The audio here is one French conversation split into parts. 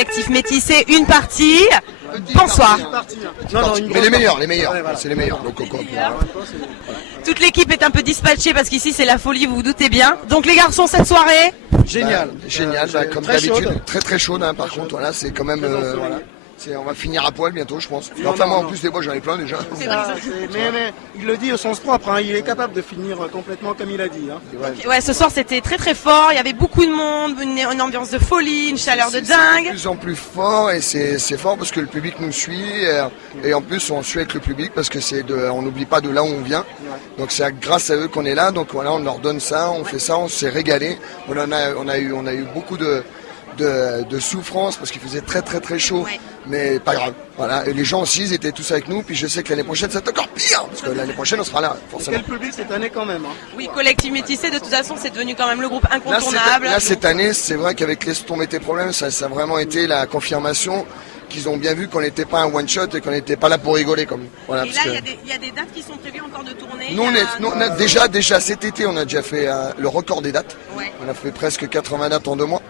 collectif métissé, une partie. Bonsoir. Mais les meilleurs, voilà. C'est les meilleurs. Donc, Toute l'équipe est un peu dispatchée parce qu'ici c'est la folie, vous vous doutez bien. Donc les garçons, cette soirée génial, comme d'habitude, très chaude. Hein, par contre, voilà, c'est quand même. On va finir à poil bientôt, je pense. Enfin, moi, en plus des bois, j'en ai plein déjà. Mais il le dit au sens propre, hein, il est capable de finir complètement comme il a dit. Hein. Ouais, ce soir c'était très fort, il y avait beaucoup de monde, une ambiance de folie, une chaleur de dingue. C'est de plus en plus fort et c'est fort parce que le public nous suit et en plus on suit avec le public parce que on n'oublie pas de là où on vient. Donc c'est grâce à eux qu'on est là, donc voilà, on leur donne ça, on fait ça, on s'est régalé. On a eu beaucoup de souffrance parce qu'il faisait très chaud, mais pas grave. Voilà. Et les gens aussi, ils étaient tous avec nous. Puis je sais que l'année prochaine, c'est encore pire parce que l'année prochaine, on sera là, forcément. Quel public cette année quand même. Hein. Oui, collectif métissé, de toute façon, c'est devenu quand même le groupe incontournable. Là, cette année, c'est vrai qu'avec Laisse tomber tes problèmes, ça a vraiment été la confirmation qu'ils ont bien vu qu'on n'était pas un one shot et qu'on n'était pas là pour rigoler comme. Voilà, et là, il y a des dates qui sont prévues encore de tourner. Nous, on a déjà cet été, on a déjà fait le record des dates. Ouais. On a fait presque 80 dates en 2 mois.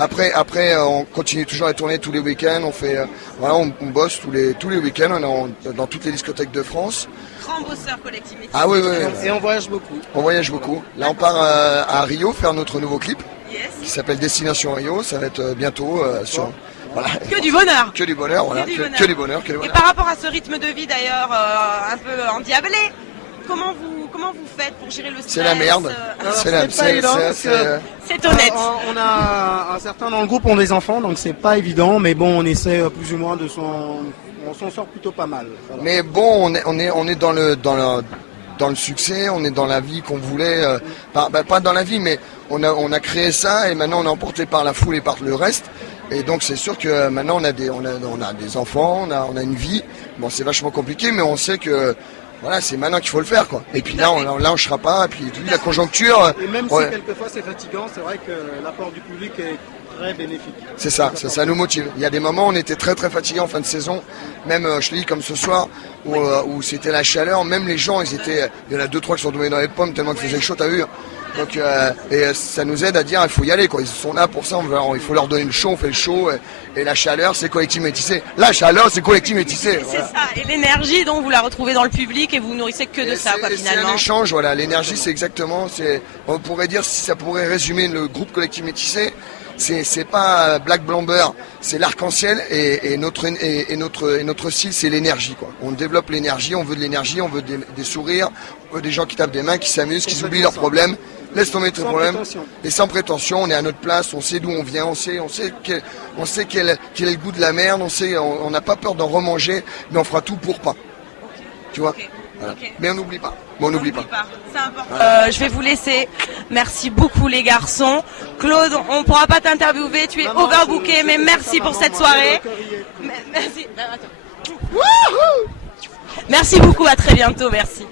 Après, on continue toujours à tourner tous les week-ends. On fait, on bosse tous les week-ends. On est dans toutes les discothèques de France. Grand bosseur collectif. Ah oui. Et on voyage beaucoup. On voyage beaucoup. Là, on part à Rio faire notre nouveau clip qui s'appelle Destination Rio. Ça va être bientôt sur. Voilà. Que du bonheur. Que du bonheur, voilà. Que du bonheur. Et par rapport à ce rythme de vie d'ailleurs, un peu endiablé. Comment vous faites pour gérer le stress? C'est la merde. C'est pas évident. C'est honnête. On a certains dans le groupe ont des enfants, donc c'est pas évident, mais bon, on essaie plus ou moins on s'en sort plutôt pas mal. Voilà. Mais bon, on est dans le succès, on est dans la vie qu'on voulait, pas dans la vie, mais on a créé ça et maintenant on est emporté par la foule et par le reste. Et donc c'est sûr que maintenant on a des enfants, on a une vie. Bon, c'est vachement compliqué, mais on sait que voilà, c'est maintenant qu'il faut le faire, quoi. Et puis là, on lâchera pas. Et puis vu la conjoncture. Et même si quelquefois c'est fatigant, c'est vrai que l'apport du public est très bénéfique. C'est ça nous motive. Il y a des moments où on était très fatigués en fin de saison. Même, je te dis, comme ce soir, où c'était la chaleur. Même les gens, il y en a 2-3 qui sont tombés dans les pommes tellement qu'il faisait chaud, t'as vu. Donc, et ça nous aide à dire il faut y aller, quoi. Ils sont là pour ça, il faut leur donner le show, on fait le show. Et la chaleur, c'est collectif métissé. La chaleur, c'est collectif métissé. C'est ça. Et l'énergie, donc, vous la retrouvez dans le public et vous nourrissez que de ça, quoi, finalement. C'est un échange, voilà. L'énergie, c'est exactement. On pourrait dire, si ça pourrait résumer le groupe collectif métissé, c'est pas Black Blamber, c'est l'arc-en-ciel et notre style, c'est l'énergie, quoi. On développe l'énergie, on veut de l'énergie, on veut des sourires, on veut des gens qui tapent des mains, qui s'amusent, qui oublient leurs problèmes. Laisse tomber tes problèmes. Et sans prétention, on est à notre place, on sait d'où on vient, on sait quel est le goût de la merde, on n'a pas peur d'en remanger, mais on fera tout pour pas. Tu vois. Voilà. Mais on n'oublie pas. On n'oublie pas. C'est important. Voilà. Je vais vous laisser. Merci beaucoup les garçons. Claude, on ne pourra pas t'interviewer, tu es overbooké, mais merci pour cette soirée. Merci. Merci beaucoup, à très bientôt, merci.